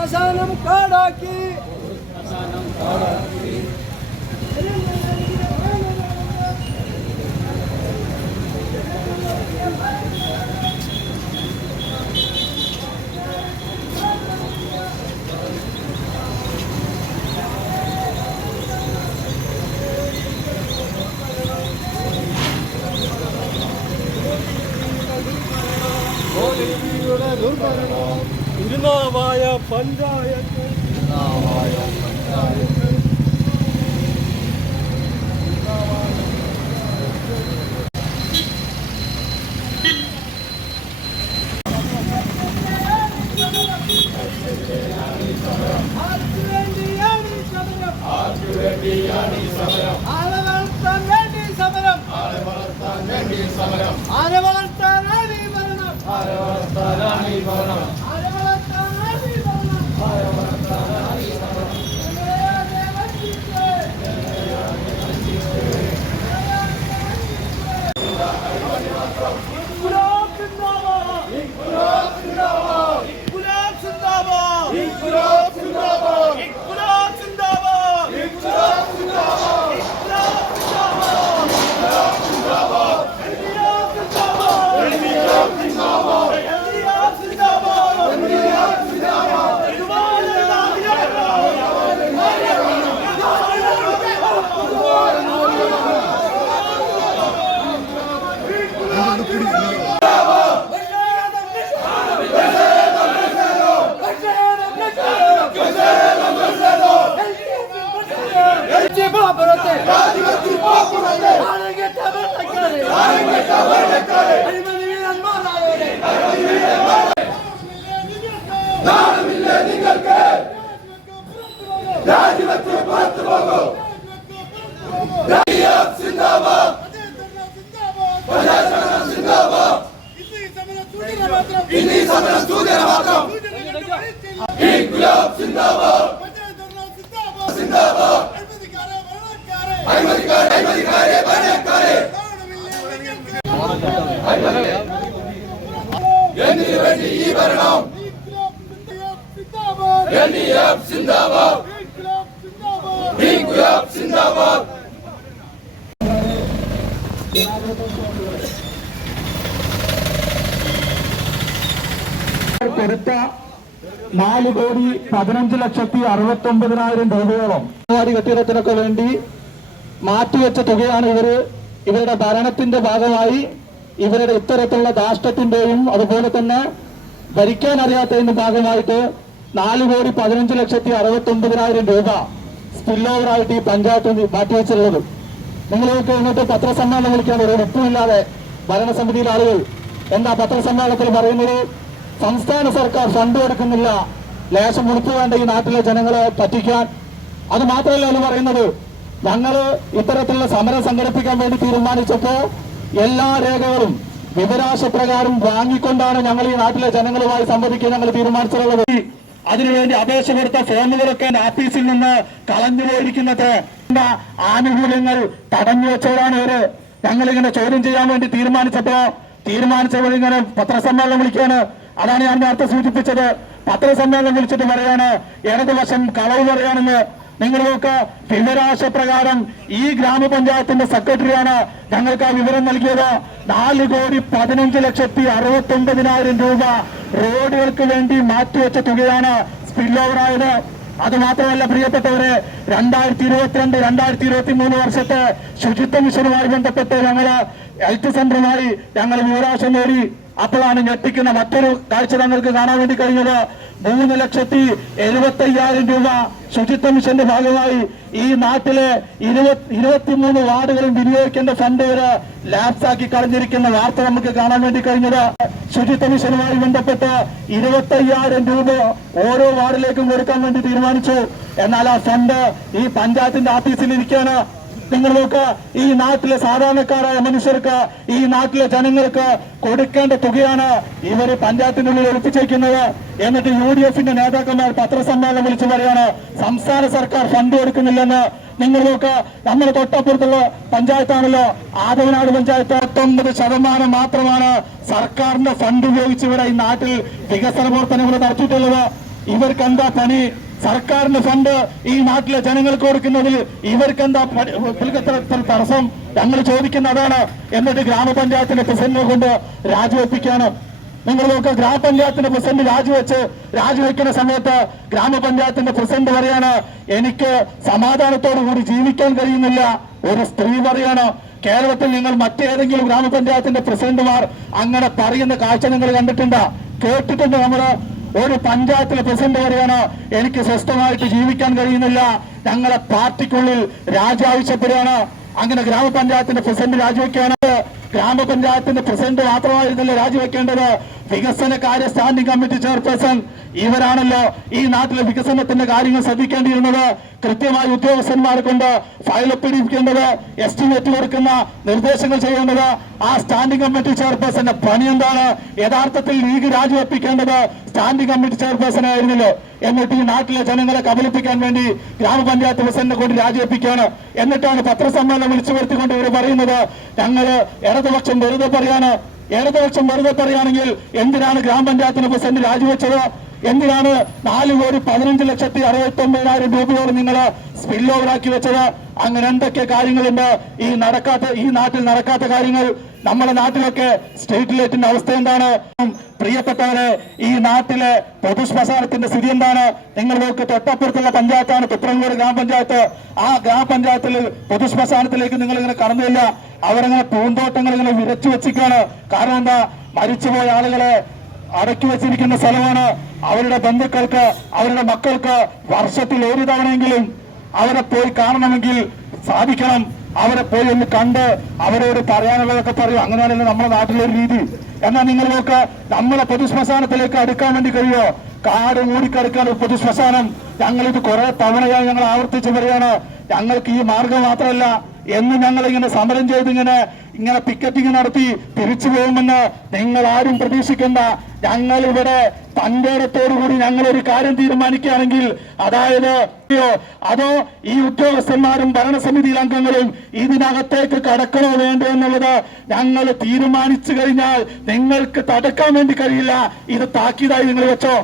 ശ്മശാനം കാടാക്കി തിരുനാവായ പഞ്ചായത്ത് കൊടുത്ത 4,15,69,000 രൂപയോളം കെട്ടിടത്തിനൊക്കെ വേണ്ടി മാറ്റിവെച്ച തുകയാണ് ഇവരുടെ ഭരണത്തിന്റെ ഭാഗമായി ഇവരുടെ ഇത്തരത്തിലുള്ള ധാർഷ്ട്യത്തിന്റെയും അതുപോലെ തന്നെ ഭരിക്കാൻ അറിയാത്തതിന്റെ ഭാഗമായിട്ട് 4,15,69,000 രൂപ സ്പിൽ ഓവറായിട്ട് ഈ പഞ്ചായത്ത് മാറ്റിവെച്ചുള്ളത്. നിങ്ങൾക്ക് ഇങ്ങോട്ട് പത്രസമ്മേളനം വിളിക്കാൻ ഒരു ഉറപ്പുമില്ലാതെ ഭരണസമിതിയിലെ ആളുകൾ എന്താ പത്രസമ്മേളനത്തിൽ പറയുന്നത്? സംസ്ഥാന സർക്കാർ ഫണ്ട് കൊടുക്കുന്നില്ല, ലേശം ഉടുപ്പ് വേണ്ട ഈ നാട്ടിലെ ജനങ്ങളെ പറ്റിക്കാൻ. അത് മാത്രമല്ല എന്ന് പറയുന്നത്, ഞങ്ങള് ഇത്തരത്തിലുള്ള സമരം സംഘടിപ്പിക്കാൻ വേണ്ടി തീരുമാനിച്ചപ്പോ എല്ലാ രേഖകളും വിവരാശപ്രകാരം വാങ്ങിക്കൊണ്ടാണ് ഞങ്ങൾ ഈ നാട്ടിലെ ജനങ്ങളുമായി സംവദിക്കാൻ ഞങ്ങൾ തീരുമാനിച്ചിട്ടുള്ളത്. അതിനുവേണ്ടി അപേക്ഷ കൊടുത്ത ഫോമുകളൊക്കെ ആഫീസിൽ നിന്ന് കളഞ്ഞുപോയിരിക്കുന്നത് ആനുകൂല്യങ്ങൾ തടഞ്ഞു വെച്ചവരാണ് ഇവര്. ഞങ്ങളിങ്ങനെ ചോദ്യം ചെയ്യാൻ വേണ്ടി തീരുമാനിച്ചവർ ഇങ്ങനെ പത്രസമ്മേളനം വിളിക്കാണ്. അതാണ് ഞാൻ നേരത്തെ സൂചിപ്പിച്ചത്. പത്രസമ്മേളനം വിളിച്ചിട്ട് പറയാണ് ഇടതുവശം കളവ് പറയാണെന്ന്. നിങ്ങൾ നോക്ക്, വിവരാശപ്രകാരം ഈ ഗ്രാമപഞ്ചായത്തിന്റെ സെക്രട്ടറിയാണ് ഞങ്ങൾക്ക് ആ വിവരം നൽകിയത്. 4,15,69,000 രൂപ റോഡുകൾക്ക് വേണ്ടി മാറ്റിവെച്ച തുകയാണ് സ്പിൽ ഓവറായത്. അത് മാത്രമല്ല പ്രിയപ്പെട്ടവരെ, 2022-2023 വർഷത്തെ ശുചിത്വ മിഷനുമായി ബന്ധപ്പെട്ട് ഞങ്ങള് ഹെൽത്ത് സെന്ററുമായി ഞങ്ങൾ വിവരാശം നേടി. അപ്പോഴാണ് ഞെട്ടിക്കുന്ന മറ്റൊരു കാഴ്ച ഞങ്ങൾക്ക് കാണാൻ വേണ്ടി കഴിഞ്ഞത്. 3,70,75,000 രൂപ ശുചിത്വ മിഷന്റെ ഭാഗമായി ഈ നാട്ടിലെ 23 വാർഡുകളും വിനിയോഗിക്കേണ്ട ഫണ്ട് വരെ ലാപ്സാക്കി കളഞ്ഞിരിക്കുന്ന വാർത്ത നമുക്ക് കാണാൻ വേണ്ടി കഴിഞ്ഞത്. ശുചിത്വ മിഷനുമായി ബന്ധപ്പെട്ട് 25,000 രൂപ ഓരോ വാർഡിലേക്കും കൊടുക്കാൻ വേണ്ടി തീരുമാനിച്ചു. എന്നാൽ ആ ഫണ്ട് ഈ പഞ്ചായത്തിന്റെ ഓഫീസിൽ ഇരിക്കുകയാണ്. നിങ്ങൾ നോക്കുക, ഈ നാട്ടിലെ സാധാരണക്കാരായ മനുഷ്യർക്ക്, ഈ നാട്ടിലെ ജനങ്ങൾക്ക് കൊടുക്കേണ്ട തുകയാണ് ഇവര് പഞ്ചായത്തിനുള്ളിൽ ഒളിപ്പിച്ചേക്കുന്നത്. എന്നിട്ട് UDFന്റെ നേതാക്കന്മാർ പത്രസമ്മേളനം വിളിച്ചു പറയാണ് സംസ്ഥാന സർക്കാർ ഫണ്ട് കൊടുക്കുന്നില്ലെന്ന്. നിങ്ങൾ നോക്കുക, നമ്മുടെ തൊട്ടപ്പുറത്തുള്ള പഞ്ചായത്താണല്ലോ ആദവനാട് പഞ്ചായത്ത്. 19% മാത്രമാണ് സർക്കാരിന്റെ ഫണ്ട് ഉപയോഗിച്ച് ഇവിടെ ഈ നാട്ടിൽ വികസന പ്രവർത്തനങ്ങൾ നടത്തിയിട്ടുള്ളത്. ഇവർക്കെന്താ പണി? സർക്കാരിന്റെ ഫണ്ട് ഈ നാട്ടിലെ ജനങ്ങൾക്ക് കൊടുക്കുന്നതിൽ ഇവർക്കെന്താ തടസ്സം? ഞങ്ങൾ ചോദിക്കുന്ന അതാണ്. എന്നിട്ട് ഗ്രാമപഞ്ചായത്തിന്റെ പ്രസിഡന്റിനെ കൊണ്ട് രാജിവെപ്പിക്കാണ്. നിങ്ങൾ നോക്കുക, ഗ്രാമപഞ്ചായത്തിന്റെ പ്രസിഡന്റ് രാജിവെക്കുന്ന സമയത്ത് ഗ്രാമപഞ്ചായത്തിന്റെ പ്രസിഡന്റ് പറയാണ്, എനിക്ക് സമാധാനത്തോടു കൂടി ജീവിക്കാൻ കഴിയുന്നില്ല. ഒരു സ്ത്രീ പറയാണ്. കേരളത്തിൽ നിങ്ങൾ മറ്റേതെങ്കിലും ഗ്രാമപഞ്ചായത്തിന്റെ പ്രസിഡന്റുമാർ അങ്ങനെ പറയുന്ന കാഴ്ച നിങ്ങൾ കണ്ടിട്ടുണ്ടോ? കേട്ടിട്ടുണ്ട്? നമ്മള് ഒരു പഞ്ചായത്തിലെ പ്രസിഡന്റ് പറയാണ്, എനിക്ക് സ്വസ്ഥമായിട്ട് ജീവിക്കാൻ കഴിയുന്നില്ല, ഞങ്ങളെ പാർട്ടിക്കുള്ളിൽ രാജി ആവശ്യപ്പെടുകയാണ്. അങ്ങനെ ഗ്രാമപഞ്ചായത്തിന്റെ പ്രസിഡന്റ് രാജിവെക്കുകയാണ്. ഗ്രാമപഞ്ചായത്തിന്റെ പ്രസിഡന്റ് മാത്രമായിരുന്നില്ല രാജിവെക്കേണ്ടത്, വികസനകാര്യ സ്റ്റാൻഡിംഗ് കമ്മിറ്റി ചെയർപേഴ്സൺ ഇവരാണല്ലോ ഈ നാട്ടിലെ വികസനത്തിന്റെ കാര്യങ്ങൾ ശ്രദ്ധിക്കേണ്ടിയിരുന്നത്. കൃത്യമായി ഉദ്യോഗസ്ഥന്മാരെ കൊണ്ട് ഫയൽ ഒപ്പിടിപ്പിക്കേണ്ടത്, എസ്റ്റിമേറ്റ് കൊടുക്കുന്ന നിർദ്ദേശങ്ങൾ ചെയ്യേണ്ടത് ആ സ്റ്റാൻഡിംഗ് കമ്മിറ്റി ചെയർപേഴ്സന്റെ പണി എന്താണ്? യഥാർത്ഥത്തിൽ ലീഗ് രാജിവെപ്പിക്കേണ്ടത് സ്റ്റാൻഡിംഗ് കമ്മിറ്റി ചെയർപേഴ്സൺ ആയിരുന്നല്ലോ. എന്നിട്ട് ഈ നാട്ടിലെ ജനങ്ങളെ കബളിപ്പിക്കാൻ വേണ്ടി ഗ്രാമപഞ്ചായത്ത് പ്രസിഡന്റിനെ കൊണ്ട് രാജിവെപ്പിക്കുകയാണ്. എന്നിട്ടാണ് പത്രസമ്മേളനം വിളിച്ചു വരുത്തിക്കൊണ്ട് ഇവർ പറയുന്നത്, ഞങ്ങള് ഇടതുപക്ഷം വെറുതെ പറയുകയാണെങ്കിൽ എന്തിനാണ് ഗ്രാമപഞ്ചായത്തിന് പ്രസിഡന്റ് രാജിവെച്ചത്? എന്തിനാണ് 4,15,69,000 രൂപയോളം നിങ്ങൾ സ്പിൽ ഓവറാക്കി വെച്ചത്? അങ്ങനെ എന്തൊക്കെ കാര്യങ്ങളുണ്ട് ഈ നാട്ടിൽ നടക്കാത്ത കാര്യങ്ങൾ. നമ്മുടെ നാട്ടിലൊക്കെ സ്ട്രീറ്റ് ലൈറ്റിന്റെ അവസ്ഥ എന്താണ്? പ്രിയപ്പെട്ടവരെ, ഈ നാട്ടിലെ പൊതുശ്മശാനത്തിന്റെ സ്ഥിതി എന്താണ്? നിങ്ങൾ നോക്ക്, തൊട്ടപ്പുറത്തുള്ള പഞ്ചായത്താണ് തുപ്രങ്കോട് ഗ്രാമപഞ്ചായത്ത്. ആ ഗ്രാമപഞ്ചായത്തിൽ പൊതുശ്മശാനത്തിലേക്ക് നിങ്ങൾ ഇങ്ങനെ കടന്നില്ല. അവരങ്ങനെ പൂന്തോട്ടങ്ങൾ ഇങ്ങനെ വിരച്ചു വെച്ചിരിക്കുകയാണ്. കാരണം എന്താ? മരിച്ചുപോയ ആളുകളെ അടക്കി വെച്ചിരിക്കുന്ന സ്ഥലമാണ്. അവരുടെ ബന്ധുക്കൾക്ക്, അവരുടെ മക്കൾക്ക് വർഷത്തിൽ ഒരു തവണയെങ്കിലും അവരെ പോയി കാണണമെങ്കിൽ സാധിക്കണം. അവരെ പോയി ഒന്ന് കണ്ട് അവരോട് പറയാനുള്ളതൊക്കെ പറയും. അങ്ങനെയാണല്ലോ നമ്മുടെ നാട്ടിലൊരു രീതി. എന്നാൽ നിങ്ങൾ നോക്കുക, നമ്മളെ പൊതുശ്മശാനത്തിലേക്ക് അടുക്കാൻ വേണ്ടി കഴിയോ? കാട് മൂടിക്കിടക്കാൻ ഒരു പൊതുശ്മശാനം. ഞങ്ങളിത് കുറെ തവണയായി ഞങ്ങൾ ആവർത്തിച്ച് പറയാണ്, ഞങ്ങൾക്ക് ഈ മാർഗം മാത്രമല്ല, എന്ന് ഞങ്ങൾ ഇങ്ങനെ സമരം ചെയ്ത് ഇങ്ങനെ പിക്കറ്റിംഗ് നടത്തി തിരിച്ചു പോകുമെന്ന് നിങ്ങൾ ആരും പ്രതീക്ഷിക്കണ്ട. ഞങ്ങൾ ഇവിടെ തന്റേടത്തോടുകൂടി ഞങ്ങളൊരു കാര്യം തീരുമാനിക്കുകയാണെങ്കിൽ, അതായത് അതോ ഈ ഉദ്യോഗസ്ഥന്മാരും ഭരണസമിതി അംഗങ്ങളും ഇതിനകത്തേക്ക് കടക്കണോ വേണ്ടോ എന്നുള്ളത് ഞങ്ങൾ തീരുമാനിച്ചു കഴിഞ്ഞാൽ നിങ്ങൾക്ക് തടുക്കാൻ വേണ്ടി കഴിയില്ല. ഇത് താക്കീതായി നിങ്ങൾ വെച്ചോ.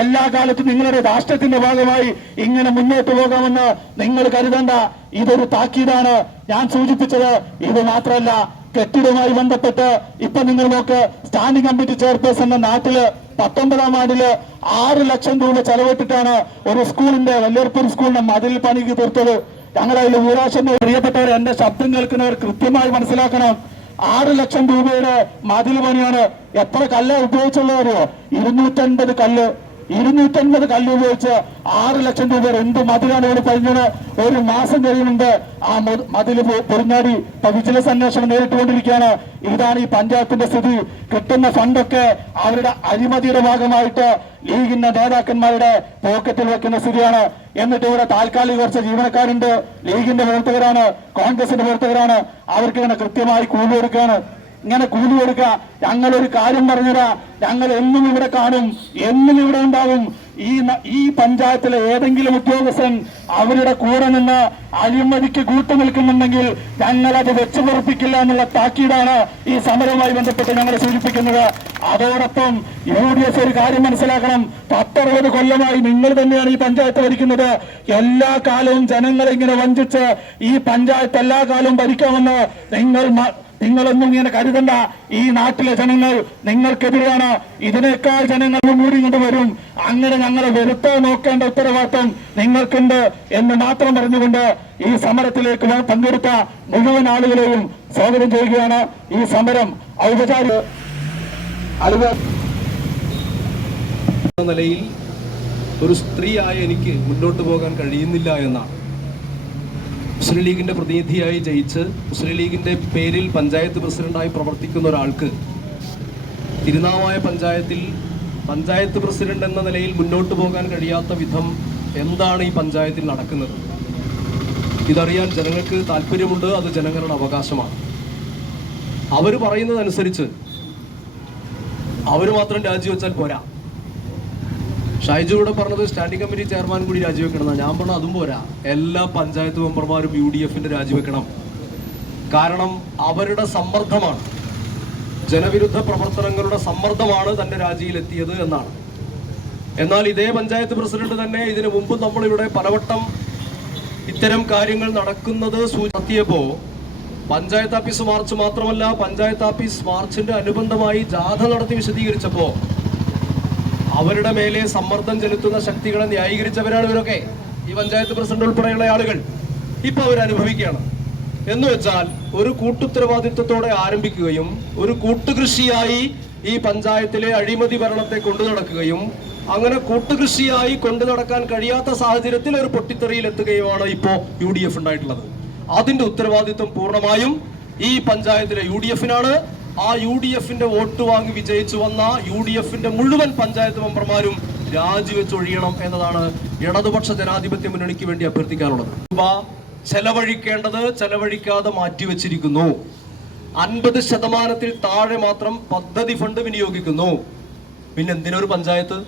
എല്ലാ കാലത്തും നിങ്ങളുടെ രാഷ്ട്രത്തിന്റെ ഭാഗമായി ഇങ്ങനെ മുന്നോട്ട് പോകാമെന്ന് നിങ്ങൾ കരുതണ്ട. ഇതൊരു താക്കീതാണ്. ഞാൻ സൂചിപ്പിച്ചത് ഇത് മാത്രമല്ല, കെട്ടിടവുമായി ബന്ധപ്പെട്ട് ഇപ്പൊ നിങ്ങൾ നോക്ക്, സ്റ്റാൻഡിംഗ് കമ്മിറ്റി ചെയർപേഴ്സന്റെ നാട്ടില് 19ാം വാർഡില് 6 ലക്ഷം രൂപ ചെലവിട്ടിട്ടാണ് ഒരു സ്കൂളിന്റെ, വല്ലേർപ്പൂർ സ്കൂളിന്റെ മതിൽ പണിക്ക് തീർത്തത്. ഞങ്ങളതിൽ ഊരാശന്റെ പ്രിയപ്പെട്ടവർ, എന്റെ ശബ്ദം കേൾക്കുന്നവർ കൃത്യമായി മനസ്സിലാക്കണം. 6 ലക്ഷം രൂപയുടെ മതിൽ പണിയാണ്. എത്ര കല്ല് ഉപയോഗിച്ചുള്ളവരോ? 250 കല്ല്. 250 കല്ല് ഉപയോഗിച്ച് 6 ലക്ഷം രൂപ എന്ത് മതിലാണ് ഇവിടെ പറഞ്ഞത്? ഒരു മാസം കഴിയുന്നുണ്ട് ആ മതില് പൊറിഞ്ഞാടി. ഇപ്പൊ വിജിലൻസ് അന്വേഷണം നേരിട്ടുകൊണ്ടിരിക്കുകയാണ്. ഇതാണ് ഈ പഞ്ചായത്തിന്റെ സ്ഥിതി. കിട്ടുന്ന ഫണ്ടൊക്കെ അവരുടെ അഴിമതിയുടെ ഭാഗമായിട്ട് ലീഗിന്റെ നേതാക്കന്മാരുടെ പോക്കറ്റിൽ വെക്കുന്ന സ്ഥിതിയാണ്. എന്നിട്ട് ഇവിടെ താൽക്കാലിക കുറച്ച് ജീവനക്കാരുണ്ട്, ലീഗിന്റെ പ്രവർത്തകരാണ്, കോൺഗ്രസിന്റെ പ്രവർത്തകരാണ്. അവർക്ക് ഇങ്ങനെ കൃത്യമായി കൂലി കൊടുക്കുകയാണ്. ഇങ്ങനെ കൂലി കൊടുക്കുക. ഞങ്ങളൊരു കാര്യം പറഞ്ഞുതരാ, ഞങ്ങൾ എന്നും ഇവിടെ കാണും, എന്നും ഇവിടെ ഉണ്ടാവും. ഈ പഞ്ചായത്തിലെ ഏതെങ്കിലും ഉദ്യോഗസ്ഥൻ അവരുടെ കൂടെ നിന്ന് അഴിമതിക്ക് കൂട്ടുനിൽക്കുന്നുണ്ടെങ്കിൽ ഞങ്ങൾ അത് വെച്ചു പൊറപ്പിക്കില്ല എന്നുള്ള താക്കീതാണ് ഈ സമരവുമായി ബന്ധപ്പെട്ട് ഞങ്ങൾ സൂചിപ്പിക്കുന്നത്. അതോടൊപ്പം UDF ഒരു കാര്യം മനസ്സിലാക്കണം, 10-60 കൊല്ലമായി നിങ്ങൾ തന്നെയാണ് ഈ പഞ്ചായത്ത് ഭരിക്കുന്നത്. എല്ലാ കാലവും ജനങ്ങളെ ഇങ്ങനെ വഞ്ചിച്ച് ഈ പഞ്ചായത്ത് എല്ലാ കാലവും ഭരിക്കാമെന്ന് നിങ്ങളൊന്നും ഇങ്ങനെ കരുതണ്ട. ഈ നാട്ടിലെ ജനങ്ങൾ നിങ്ങൾക്കെതിരെയാണ്. ഇതിനേക്കാൾ ജനങ്ങൾ മൂടിക്കൊണ്ട് വരും. അങ്ങനെ ഞങ്ങളെ വെറുതെ നോക്കേണ്ട ഉത്തരവാദിത്വം നിങ്ങൾക്കുണ്ട് എന്ന് മാത്രം പറഞ്ഞുകൊണ്ട് ഈ സമരത്തിലേക്ക് പങ്കെടുത്ത മുഴുവൻ ആളുകളെയും സ്വാഗതം ചെയ്യുകയാണ്. ഈ സമരം ഔപചാരിക നിലയിൽ ഒരു സ്ത്രീയായ എനിക്ക് മുന്നോട്ട് പോകാൻ കഴിയുന്നില്ല എന്നാണ്. മുസ്ലിം ലീഗിന്റെ പ്രതിനിധിയായി ജയിച്ച് മുസ്ലിം ലീഗിന്റെ പേരിൽ പഞ്ചായത്ത് പ്രസിഡന്റായി പ്രവർത്തിക്കുന്ന ഒരാൾക്ക് തിരുനാവായ പഞ്ചായത്ത് പ്രസിഡന്റ് എന്ന നിലയിൽ മുന്നോട്ട് പോകാൻ കഴിയാത്ത വിധം എന്താണ് ഈ പഞ്ചായത്തിൽ നടക്കുന്നത്? ഇതറിയാൻ ജനങ്ങൾക്ക് താല്പര്യമുണ്ട്. അത് ജനങ്ങളുടെ അവകാശമാണ്. അവർ പറയുന്നതനുസരിച്ച് അവർ മാത്രം രാജിവെച്ചാൽ പോരാ. ഷൈജു ഇവിടെ പറഞ്ഞത് സ്റ്റാൻഡിംഗ് കമ്മിറ്റി ചെയർമാൻ കൂടി രാജിവെക്കണം. ഞാൻ പറഞ്ഞത് അതും പോരാ, എല്ലാ പഞ്ചായത്ത് മെമ്പർമാരും UDFന്റെ രാജിവെക്കണം. കാരണം അവരുടെ സമ്മർദ്ദമാണ്, ജനവിരുദ്ധ പ്രവർത്തനങ്ങളുടെ സമ്മർദ്ദമാണ് തന്റെ രാജിയിലെത്തിയത് എന്നാണ്. എന്നാൽ ഇതേ പഞ്ചായത്ത് പ്രസിഡന്റ് തന്നെ ഇതിനു മുമ്പ് നമ്മളിവിടെ പലവട്ടം ഇത്തരം കാര്യങ്ങൾ നടക്കുന്നത് നടത്തിയപ്പോ പഞ്ചായത്ത് ഓഫീസ് മാർച്ച് മാത്രമല്ല, പഞ്ചായത്ത് ഓഫീസ് മാർച്ചിന്റെ അനുബന്ധമായി ജാഥ നടത്തി വിശദീകരിച്ചപ്പോ അവരുടെ മേലെ സമ്മർദ്ദം ചെലുത്തുന്ന ശക്തികളെ ന്യായീകരിച്ചവരാണ് ഇവരൊക്കെ. ഈ പഞ്ചായത്ത് പ്രസിഡന്റ് ഉൾപ്പെടെയുള്ള ആളുകൾ ഇപ്പൊ അവരനുഭവിക്കുകയാണ്. എന്ന് വെച്ചാൽ ഒരു കൂട്ടുത്തരവാദിത്വത്തോടെ ആരംഭിക്കുകയും ഒരു കൂട്ടുകൃഷിയായി ഈ പഞ്ചായത്തിലെ അഴിമതി ഭരണത്തെ കൊണ്ടു നടക്കുകയും അങ്ങനെ കൂട്ടുകൃഷിയായി കൊണ്ടു നടക്കാൻ കഴിയാത്ത സാഹചര്യത്തിൽ ഒരു പൊട്ടിത്തെറിയിലെത്തുകയുമാണ് ഇപ്പോ UDF ഉണ്ടായിട്ടുള്ളത്. അതിന്റെ ഉത്തരവാദിത്വം പൂർണ്ണമായും ഈ പഞ്ചായത്തിലെ UDF-നാണ്. ആ UDF-ന്റെ വോട്ട് വാങ്ങി വിജയിച്ചു വന്ന UDF-ന്റെ മുഴുവൻ പഞ്ചായത്ത് മെമ്പർമാരും രാജിവെച്ചൊഴിയണം എന്നതാണ് ഇടതുപക്ഷ ജനാധിപത്യ മുന്നണിക്ക് വേണ്ടി അഭ്യർത്ഥിക്കാനുള്ളത്. ചെലവഴിക്കേണ്ടത് ചെലവഴിക്കാതെ മാറ്റിവെച്ചിരിക്കുന്നു. 50% താഴെ മാത്രം പദ്ധതി ഫണ്ട് വിനിയോഗിക്കുന്നു. പിന്നെ എന്തിനൊരു പഞ്ചായത്ത്?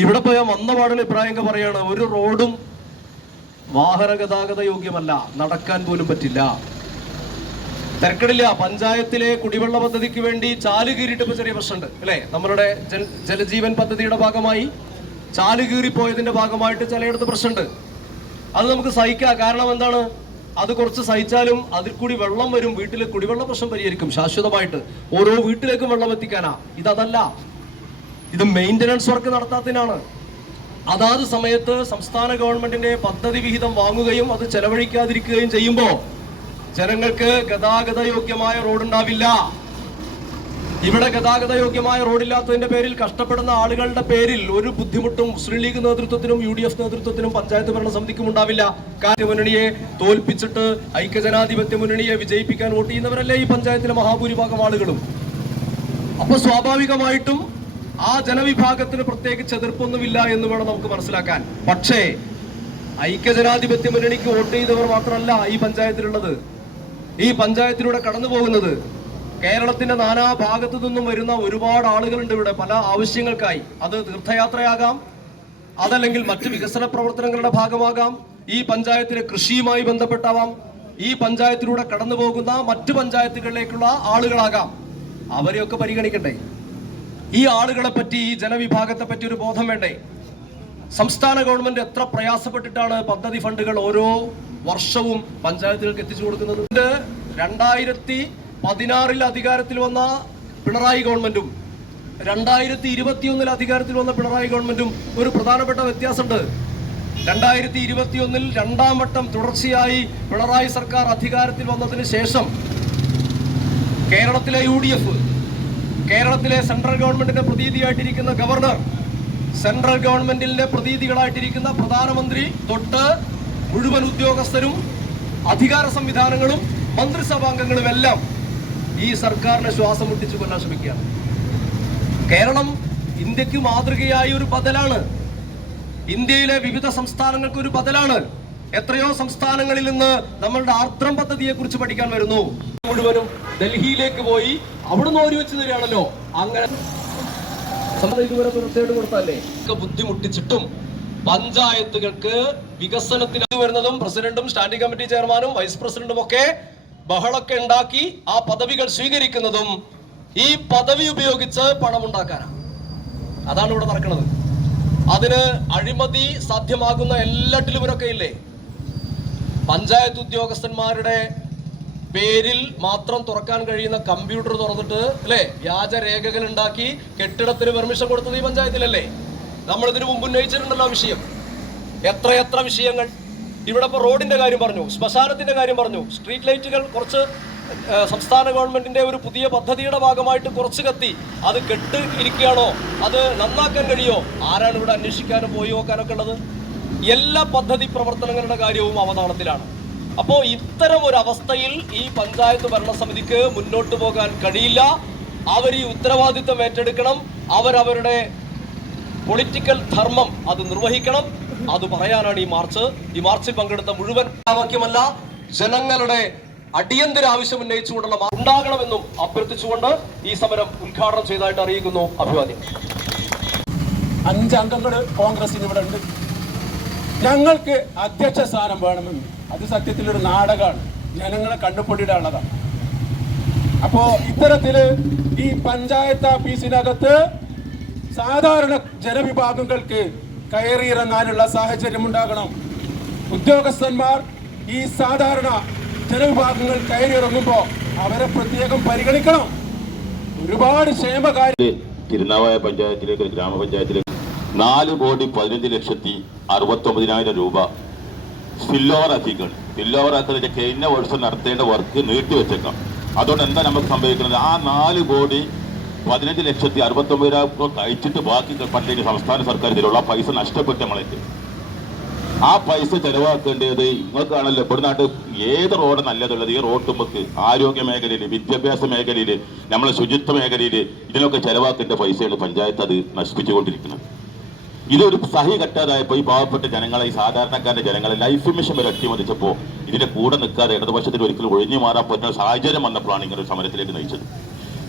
ഇവിടെ പോയാൽ വന്ന പാടിന് ഇബ്രാഹിം പറയാണ്, ഒരു റോഡും വാഹന ഗതാഗത യോഗ്യമല്ല, നടക്കാൻ പോലും പറ്റില്ല. തിരക്കടില്ല. പഞ്ചായത്തിലെ കുടിവെള്ള പദ്ധതിക്ക് വേണ്ടി ചാല് കീറിയിട്ടപ്പോ ചെറിയ പ്രശ്നമുണ്ട് അല്ലെ? നമ്മളുടെ ജലജീവൻ പദ്ധതിയുടെ ഭാഗമായി ചാല് കീറിപ്പോയതിന്റെ ഭാഗമായിട്ട് ചിലയിടത്ത് പ്രശ്നമുണ്ട്. അത് നമുക്ക് സഹിക്കാം. കാരണം എന്താണ്? അത് കുറച്ച് സഹിച്ചാലും അതിൽ കൂടി വെള്ളം വരും, വീട്ടിലെ കുടിവെള്ള പ്രശ്നം പരിഹരിക്കും ശാശ്വതമായിട്ട്. ഓരോ വീട്ടിലേക്കും വെള്ളം എത്തിക്കാനാ. ഇതല്ല, ഇത് മെയിൻ്റനൻസ് വർക്ക് നടത്താത്തതിനാണ്. അതാത് സമയത്ത് സംസ്ഥാന ഗവൺമെന്റിന്റെ പദ്ധതി വിഹിതം വാങ്ങുകയും അത് ചെലവഴിക്കാതിരിക്കുകയും ചെയ്യുമ്പോൾ ജനങ്ങൾക്ക് ഗതാഗത യോഗ്യമായ റോഡുണ്ടാവില്ല. ഇവിടെ ഗതാഗത യോഗ്യമായ റോഡില്ലാത്തതിന്റെ പേരിൽ കഷ്ടപ്പെടുന്ന ആളുകളുടെ പേരിൽ ഒരു ബുദ്ധിമുട്ടും മുസ്ലിം ലീഗ് നേതൃത്വത്തിനും UDF നേതൃത്വത്തിനും പഞ്ചായത്ത് ഭരണസമിതിക്കും ഉണ്ടാവില്ല. മുന്നണിയെ തോൽപ്പിച്ചിട്ട് ഐക്യജനാധിപത്യ മുന്നണിയെ വിജയിപ്പിക്കാൻ വോട്ട് ചെയ്യുന്നവരല്ലേ ഈ പഞ്ചായത്തിലെ മഹാഭൂരിഭാഗം ആളുകളും. അപ്പൊ സ്വാഭാവികമായിട്ടും ആ ജനവിഭാഗത്തിന് പ്രത്യേകിച്ച് എതിർപ്പൊന്നുമില്ല എന്ന് വേണം നമുക്ക് മനസ്സിലാക്കാൻ. പക്ഷേ ഐക്യജനാധിപത്യ മുന്നണിക്ക് വോട്ട് ചെയ്തവർ മാത്രമല്ല ഈ പഞ്ചായത്തിലുള്ളത്. ഈ പഞ്ചായത്തിലൂടെ കടന്നു പോകുന്നത് കേരളത്തിന്റെ നാനാ ഭാഗത്തു നിന്നും വരുന്ന ഒരുപാട് ആളുകളുണ്ട് ഇവിടെ പല ആവശ്യങ്ങൾക്കായി. അത് തീർത്ഥയാത്രയാകാം, അതല്ലെങ്കിൽ മറ്റ് വികസന പ്രവർത്തനങ്ങളുടെ ഭാഗമാകാം, ഈ പഞ്ചായത്തിലെ കൃഷിയുമായി ബന്ധപ്പെട്ടാവാം, ഈ പഞ്ചായത്തിലൂടെ കടന്നു പോകുന്ന മറ്റു പഞ്ചായത്തുകളിലേക്കുള്ള ആളുകളാകാം. അവരെയൊക്കെ പരിഗണിക്കണ്ടേ? ഈ ആളുകളെ പറ്റി, ഈ ജനവിഭാഗത്തെ പറ്റി ഒരു ബോധം വേണ്ടേ? സംസ്ഥാന ഗവൺമെന്റ് എത്ര പ്രയാസപ്പെട്ടിട്ടാണ് പദ്ധതി ഫണ്ടുകൾ ഓരോ വർഷവും പഞ്ചായത്തുകൾക്ക് എത്തിച്ചു കൊടുക്കുന്നത്. 2016 അധികാരത്തിൽ വന്ന പിണറായി ഗവൺമെന്റും 2021 അധികാരത്തിൽ വന്ന പിണറായി ഗവൺമെന്റും ഒരു പ്രധാനപ്പെട്ട വ്യത്യാസമുണ്ട്. 2021 രണ്ടാം വട്ടം തുടർച്ചയായി പിണറായി സർക്കാർ അധികാരത്തിൽ വന്നതിന് ശേഷം കേരളത്തിലെ UDF, കേരളത്തിലെ സെൻട്രൽ ഗവൺമെന്റിന്റെ പ്രതിനിധിയായിട്ടിരിക്കുന്ന ഗവർണർ, സെൻട്രൽ ഗവൺമെന്റിന്റെ പ്രതിനിധികളായിട്ടിരിക്കുന്ന പ്രധാനമന്ത്രി തൊട്ട് മുഴുവൻ ഉദ്യോഗസ്ഥരും അധികാര സംവിധാനങ്ങളും മന്ത്രിസഭാംഗങ്ങളും എല്ലാം ഈ സർക്കാരിനെ ശ്വാസം മുട്ടിച്ചു കൊല്ലാൻ ശ്രമിക്കുകയാണ്. കേരളം ഇന്ത്യക്ക് മാതൃകയായ ഒരു ബദലാണ്. ഇന്ത്യയിലെ വിവിധ സംസ്ഥാനങ്ങൾക്ക് ഒരു ബദലാണ്. എത്രയോ സംസ്ഥാനങ്ങളിൽ നിന്ന് നമ്മളുടെ ആർദ്രം പദ്ധതിയെ കുറിച്ച് പഠിക്കാൻ വരുന്നു. മുഴുവനും ഡൽഹിയിലേക്ക് പോയി അവിടുന്ന് ഓരി വെച്ച് തരികയാണല്ലോ. അങ്ങനെ ഇതുവരെ തീർച്ചയായിട്ടും കൊടുത്തല്ലേ ബുദ്ധിമുട്ടിച്ചിട്ടും പഞ്ചായത്തുകൾക്ക് വികസനത്തിന് വരുന്നതും പ്രസിഡന്റും സ്റ്റാൻഡിംഗ് കമ്മിറ്റി ചെയർമാനും വൈസ് പ്രസിഡന്റും ഒക്കെ ബഹളൊക്കെ ഉണ്ടാക്കി ആ പദവികൾ സ്വീകരിക്കുന്നതും ഈ പദവി ഉപയോഗിച്ച് പണമുണ്ടാക്കാനാണ്. അതാണ് ഇവിടെ നടക്കുന്നത്. അതിന് അഴിമതി സാധ്യമാകുന്ന എല്ലാറ്റിലും ഇവരൊക്കെ ഇല്ലേ? പഞ്ചായത്ത് ഉദ്യോഗസ്ഥന്മാരുടെ പേരിൽ മാത്രം തുറക്കാൻ കഴിയുന്ന കമ്പ്യൂട്ടർ തുറന്നിട്ട് അല്ലേ വ്യാജരേഖകൾ ഉണ്ടാക്കി കെട്ടിടത്തിന് പെർമിഷൻ കൊടുത്തത് ഈ പഞ്ചായത്തിലല്ലേ? നമ്മൾ ഇതിനു മുമ്പ് ഉന്നയിച്ചിട്ടുണ്ടല്ലോ വിഷയം. എത്രയെത്ര വിഷയങ്ങൾ. ഇവിടെ ഇപ്പോൾ റോഡിന്റെ കാര്യം പറഞ്ഞു, ശ്മശാനത്തിന്റെ കാര്യം പറഞ്ഞു, സ്ട്രീറ്റ് ലൈറ്റുകൾ കുറച്ച് സംസ്ഥാന ഗവൺമെന്റിന്റെ ഒരു പുതിയ പദ്ധതിയുടെ ഭാഗമായിട്ട് കുറച്ച് കത്തി, അത് കെട്ട് ഇരിക്കുകയാണോ, അത് നന്നാക്കാൻ കഴിയോ? ആരാണ് ഇവിടെ അന്വേഷിക്കാനും പോയി നോക്കാനൊക്കെ ഉള്ളത്? എല്ലാ പദ്ധതി പ്രവർത്തനങ്ങളുടെ കാര്യവും അവതാളത്തിലാണ്. അപ്പോൾ ഇത്തരം ഒരു അവസ്ഥയിൽ ഈ പഞ്ചായത്ത് ഭരണസമിതിക്ക് മുന്നോട്ട് പോകാൻ കഴിയില്ല. അവർ ഈ ഉത്തരവാദിത്വം ഏറ്റെടുക്കണം. അവരവരുടെ പൊളിറ്റിക്കൽ ധർമ്മം അത് നിർവഹിക്കണം. അത് പറയാനാണ് ഈ മാർച്ച്. ഈ മാർച്ചിൽ പങ്കെടുത്ത മുഴുവൻ വാക്യമല്ല, ജനങ്ങളുടെ അടിയന്തര ആവശ്യം ഉന്നയിച്ചുകൊണ്ടുള്ള ഉണ്ടാകണമെന്നും അഭ്യർത്ഥിച്ചുകൊണ്ട് ഈ സമരം ഉദ്ഘാടനം ചെയ്തതായിട്ട് അറിയിക്കുന്നു. അഭിവാദ്യം. 5 അംഗങ്ങൾ കോൺഗ്രസിന് ഇവിടെ ഉണ്ട്. ഞങ്ങൾക്ക് അധ്യക്ഷ സ്ഥാനം വേണമെന്ന്. അത് സത്യത്തിലൊരു നാടകമാണ്, ജനങ്ങളെ കണ്ടുപിടിയിടാനുള്ളതാണ്. അപ്പോ ഇത്തരത്തില് ഈ പഞ്ചായത്ത് ഓഫീസിനകത്ത് സാധാരണ ജനവിഭാഗങ്ങൾക്ക് കയറിയിറങ്ങാനുള്ള സാഹചര്യം ഉണ്ടാകണം. ഉദ്യോഗസ്ഥന്മാർ ഈ സാധാരണ ജനവിഭാഗങ്ങൾ കയറിയിറങ്ങുമ്പോൾ അവരെ പ്രത്യേകം പരിഗണിക്കണം. ഒരുപാട് ക്ഷേമകാര്യ തിരുനാവായ പഞ്ചായത്തിലേക്ക് ഗ്രാമപഞ്ചായത്തിലേക്ക് 4,15,69,000 രൂപ സ്പില്ലോവർ ആക്കിക്കണം. സ്പില്ലോവർ ആക്കുന്നതിന്റെ കഴിഞ്ഞ വർഷം നടത്തേണ്ട വർക്ക് നീട്ടിവെച്ചേക്കാം. അതുകൊണ്ട് എന്താ നമുക്ക് സംഭവിക്കുന്നത്? ആ 4,15,69,000 കഴിച്ചിട്ട് ബാക്കി പണ്ടേക്ക് സംസ്ഥാന സർക്കാർ ഇതിലുള്ള പൈസ നഷ്ടപ്പെട്ട് നമ്മളേക്ക് ആ പൈസ ചെലവാക്കേണ്ടത് നിങ്ങൾക്കാണല്ലോ. ഇവിടെ നാട്ട് ഏത് റോഡ് നല്ലതുള്ളത് ഈ റോഡ് നമുക്ക് ആരോഗ്യ മേഖലയിൽ, വിദ്യാഭ്യാസ മേഖലയിൽ, നമ്മളെ ശുചിത്വ മേഖലയിൽ ഇതിനൊക്കെ ചെലവാക്കേണ്ട പൈസയാണ് പഞ്ചായത്ത് അത് നശിപ്പിച്ചുകൊണ്ടിരിക്കുന്നത്. ഇതൊരു സഹി കെട്ടാതായപ്പോൾ ഈ പാവപ്പെട്ട ജനങ്ങളെ, ഈ സാധാരണക്കാരുടെ ജനങ്ങളെ ലൈഫ് മിഷൻ വരെ അട്ടിമറിച്ചപ്പോൾ ഇതിന്റെ കൂടെ നിൽക്കാതെ ഇടതുപക്ഷത്തിൽ ഒരിക്കലും ഒഴിഞ്ഞു മാറാൻ പറ്റുന്ന സാഹചര്യം വന്നപ്പോഴാണ് ഇങ്ങനെ ഒരു സമരത്തിലേക്ക് നയിച്ചത്.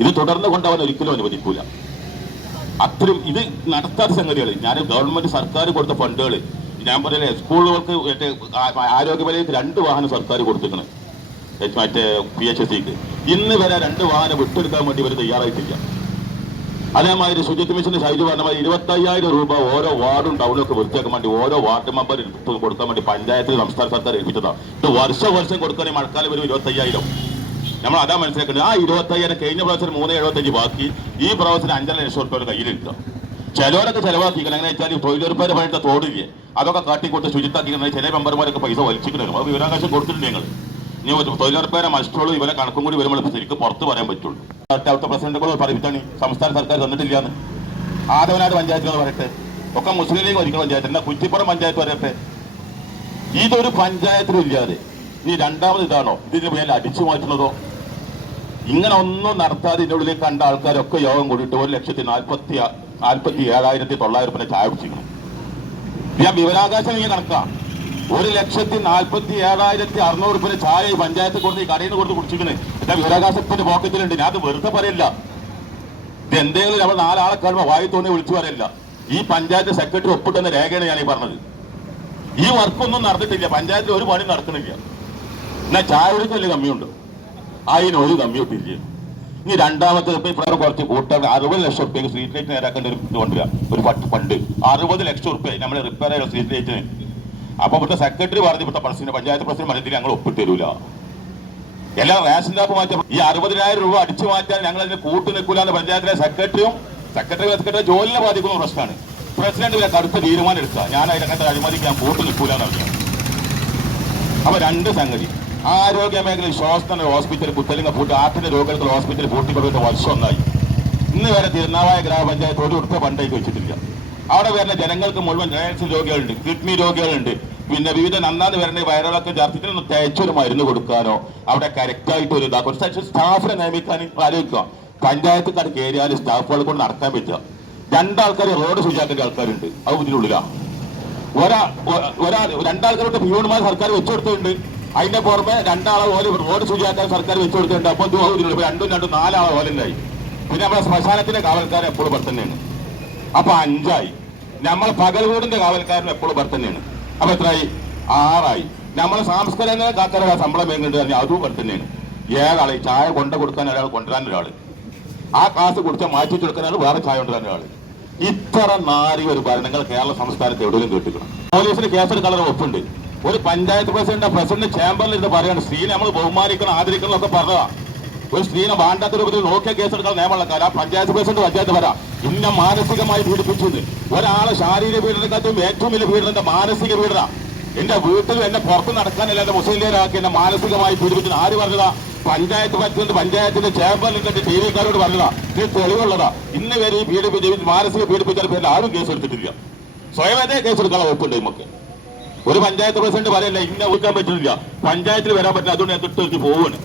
ഇത് തുടർന്ന് കൊണ്ടവൻ ഒരിക്കലും അനുവദിക്കൂല. അത്രയും ഇത് നടത്താത്ത സംഗതികൾ. ഞാൻ ഗവൺമെന്റ് സർക്കാർ കൊടുത്ത ഫണ്ടുകൾ ഞാൻ പറയലേ, സ്കൂളുകൾക്ക് മറ്റേ ആരോഗ്യമേഖലയ്ക്ക് 2 വാഹനം സർക്കാർ കൊടുത്തിരിക്കണം. മറ്റേ PHSCക്ക് ഇന്ന് വരെ 2 വാഹനം വിട്ടെടുക്കാൻ വേണ്ടി ഇവർ തയ്യാറായിട്ടില്ല. അതേമാതിരി ശുചിത്വ മിഷന്റെ ശൈലി പറഞ്ഞ 25,000 രൂപ ഓരോ വാർഡും ടൗണൊക്കെ വൃത്തിയാക്കാൻ വേണ്ടി ഓരോ വാർഡ് മെമ്പർ കൊടുക്കാൻ വേണ്ടി പഞ്ചായത്ത് സംസ്ഥാന സർക്കാർ ഏൽപ്പിച്ചതാണ്. ഇത് വർഷം കൊടുക്കുകയാണെങ്കിൽ മഴക്കാലം വരും 25,000. നമ്മൾ അതാ മനസ്സിലാക്കേണ്ടത്. ആ 25,000 കഴിഞ്ഞ പ്രാവശ്യം 375 ബാക്കി, ഈ പ്രാവശ്യം 5.5 ലക്ഷം രൂപ കയ്യിലിരിക്കുക. ചിലവരൊക്കെ ചെലവാക്കിക്കണം. എങ്ങനെ വെച്ചാൽ തൊഴിലുറപ്പുകാരെ പണിയുടെ തോടില്ലേ അതൊക്കെ കാട്ടിക്കൊണ്ട് ശുചിത്താക്കിക്കണം. ചില മെമ്പർമാരൊക്കെ പൈസ വലിച്ചിക്കണം. അത് വിവരാവകാശം കൊടുത്തിട്ടുണ്ട് ഞങ്ങൾ. ഇനി തൊഴിലുറപ്പുകാരെ മസ്റ്റോളും ഇവരെ കണക്കും കൂടി വരുമ്പോൾ ശരിക്കും പുറത്ത് പറയാൻ പറ്റുള്ളൂ. അവിടുത്തെ പ്രസിഡന്റുകളോട് പറഞ്ഞിട്ടാണ് സംസ്ഥാന സർക്കാർ തന്നിട്ടില്ലാന്ന്. ആദവനാട് പഞ്ചായത്തിനോട് പറയട്ടെ, ഒക്കെ മുസ്ലിം ലീഗ് ഒരിക്കലും പഞ്ചായത്ത്, എന്നാൽ കുറ്റിപ്പുറം പഞ്ചായത്ത് പറയട്ടെ. ഇതൊരു പഞ്ചായത്തിലും ഇല്ലാതെ ഇനി രണ്ടാമത് ഇതാണോ ഇതിന് മേലെ അടിച്ചു മാറ്റുന്നതോ? ഇങ്ങനെ ഒന്നും നടത്താതെ ഇതിൻ്റെ ഉള്ളിലേക്ക് കണ്ട ആൾക്കാരൊക്കെ യോഗം കൂടിയിട്ട് 1,47,900 രൂപ ചായ കുടിച്ചിരിക്കണം. ഞാൻ വിവരാവകാശം ഇങ്ങനെ കണക്കാം. 1,47,600 രൂപ ചായ ഈ പഞ്ചായത്ത് കൊടുത്ത് ഈ കടയിൽ നിന്ന് കൊടുത്ത് കുടിച്ചിരിക്കണേ. എന്റെ വിവരാവകാശത്തിന്റെ പോക്കറ്റിലുണ്ട്. ഞാൻ അത് വെറുതെ പറയില്ല. ഇത് എന്തെങ്കിലും നമ്മൾ 4 ആളെ കാണുമ്പോൾ വായി തോന്നി വിളിച്ചു പറയില്ല. ഈ പഞ്ചായത്ത് സെക്രട്ടറി ഒപ്പിട്ടുന്ന രേഖയാണ് ഞാൻ ഈ പറഞ്ഞത്. ഈ വർക്കൊന്നും നടന്നിട്ടില്ല. പഞ്ചായത്തിൽ ഒരു പണി നടക്കണില്ല. എന്നാൽ ചായ കുടിക്കാൻ വലിയ കമ്മിയുണ്ട്. അതിനൊരു കമ്മിയൊട്ടില്ല. ഇനി രണ്ടാമത്തെ ഇപ്പം കുറച്ച് കൂട്ടാൻ 60 ലക്ഷം രൂപയ്ക്ക് സ്ട്രീറ്റ് ലൈറ്റ് നേരാക്കേണ്ട ഒരു ഇത് കൊണ്ടുവരിക. ഒരു ഫണ്ട് 60 ലക്ഷം രൂപ നമ്മൾ റിപ്പയർ ചെയ്യുന്ന സ്ട്രീറ്റ് ലൈറ്റിന്. അപ്പൊ ഇവിടുത്തെ സെക്രട്ടറി പറഞ്ഞു, ഇവിടുത്തെ പ്രസിഡന്റ് പഞ്ചായത്ത് പ്രസിഡന്റ് പറഞ്ഞിട്ട് ഞങ്ങൾ ഒപ്പിട്ട് തരൂല. എല്ലാ റേഷൻ ഷാപ്പ് മാറ്റാൻ ഈ 60,000 രൂപ അടിച്ചു മാറ്റാൻ ഞങ്ങൾ അതിന് കൂട്ടു നിൽക്കൂല എന്ന് പഞ്ചായത്തിലെ സെക്രട്ടറി ജോലിനെ ബാധിക്കുന്ന പ്രശ്നമാണ്. പ്രസിഡന്റ് കടുത്ത തീരുമാനം എടുക്കുക. ഞാൻ അതിനകത്ത് അഴിമതിക്ക് ഞാൻ കൂട്ടു നിൽക്കൂല എന്ന് പറഞ്ഞു. അപ്പൊ 2 സംഗതി. ആരോഗ്യ മേഖലയിൽ ശ്വാസത്തിന്റെ ഹോസ്പിറ്റൽ കുത്തലിംഗ പൂട്ടി, ആർട്ടിന്റെ രോഗികൾക്ക് ഹോസ്പിറ്റൽ പൂട്ടിക്കൊടുത്ത വർഷം ഒന്നായി. ഇന്ന് വരെ തിരുനാവായ ഗ്രാമപഞ്ചായത്ത് ഒരു ഉടുത്ത ഫണ്ടേക്ക് വെച്ചിട്ടില്ല. അവിടെ വരുന്ന ജനങ്ങൾക്ക് മുഴുവൻ ക്യാൻസർ രോഗികളുണ്ട്, കിഡ്നി രോഗികളുണ്ട്, പിന്നെ വിവിധ നന്നാന്ന് വരുന്ന വയറിളക്കം ചർച്ചത്തിനൊന്ന് തേച്ചൊരു മരുന്ന് കൊടുക്കാനോ അവിടെ കറക്റ്റായിട്ട് ഒരു ഇതാക്കും. സ്റ്റാഫിനെ നിയമിക്കാൻ ആലോചിക്കുക. പഞ്ചായത്ത് കട കയറിയാൽ സ്റ്റാഫുകളെ കൊണ്ട് നടക്കാൻ പറ്റുക. 2 ആൾക്കാർ റോഡ് ശുചിയാക്കേണ്ട ആൾക്കാരുണ്ട്. അത് ഇതിനുള്ളിലാണ്. 2 ആൾക്കാരോട്ട് പ്യൂൺമാർ സർക്കാർ വെച്ചു കൊടുത്തിട്ടുണ്ട്. അതിന്റെ പുറമെ 2 ആളെ പോലെ റോഡ് ശുചിയാക്കാൻ സർക്കാർ വെച്ചു കൊടുത്തിട്ടുണ്ട്. അപ്പോൾ 2 4 ആളെ പോലെല്ലായി. പിന്നെ നമ്മളെ ശ്മശാനത്തിന്റെ കാവൽക്കാരൻ എപ്പോഴും തന്നെയാണ്. അപ്പൊ 5 ആയി. നമ്മൾ പകൽ വീടിന്റെ കാവൽക്കാരൻ എപ്പോഴും തന്നെയാണ്. അപ്പൊ എത്രയായി? 6 ആയി. നമ്മളെ സാംസ്കാരിക കാക്കാരുടെ ശമ്പളം വേങ്ങേണ്ടത് തന്നെ അതും തന്നെയാണ്. 7 ആളെ ചായ കൊടുക്കാൻ ഒരാൾ, കൊണ്ടുവരാൻ ഒരാൾ, ആ കാസ് കുടിച്ചാൽ മാറ്റി കൊടുക്കാൻ വേറെ ചായ കൊണ്ടുവരാൻ ഒരാൾ. ഇത്ര നാരി ഒരു ഭരണങ്ങൾ കേരള സംസ്ഥാനത്ത് എവിടെയും കേട്ടിക്കണം. പോലീസിന് കേസെടുക്കാനുള്ള ഒപ്പുണ്ട്. ഒരു പഞ്ചായത്ത് പ്രസിഡന്റ് ചേംബറിൽ ഇത് പറയാണ്, സ്ത്രീനെ നമ്മൾ ബഹുമാനിക്കണം, ആദരിക്കണം എന്നൊക്കെ പറഞ്ഞതാ. ഒരു സ്ത്രീനെ വേണ്ടാത്ത രൂപത്തിൽ നോക്കിയ കേസെടുക്കാൻ നിയമമുള്ളക്കാർ ആ പഞ്ചായത്ത് പ്രസിഡന്റ് വരാം. ഇന്ന മാനസികമായി പീഡിപ്പിച്ചു. ഒരാളെ ശാരീരിക പീഡനക്കാട്ടും ഏറ്റവും വലിയ പീഡനം മാനസിക പീഡന. എന്റെ വീട്ടിൽ എന്നെ പുറത്ത് നടക്കാനല്ല എന്റെ മുസ്ലിം ലീഗരാക്കി എന്നെ മാനസികമായി പീഡിപ്പിച്ചത് ആര് പറഞ്ഞതാ? പഞ്ചായത്ത് പ്രസിഡന്റ് പഞ്ചായത്തിന്റെ ചേംബറിൽ ടിവിക്കാരോട് പറഞ്ഞതാ. ഇത് തെളിവുള്ളതാ. ഇന്ന് വരെ ഈ മാനസിക പീഡിപ്പിച്ച പേരിൽ ആരും കേസെടുത്തിട്ടില്ല. സ്വയമേധ കേസെടുക്കാനുള്ള വകുപ്പുണ്ട് നമുക്ക്. ഒരു പഞ്ചായത്ത് പ്രസിഡന്റ് പറയല്ല ഇന്ന ഒതുക്കാൻ പറ്റുന്നില്ല, പഞ്ചായത്തിൽ വരാൻ പറ്റില്ല, അതുകൊണ്ട് ഞാൻ തൊട്ട് പോവാണ്.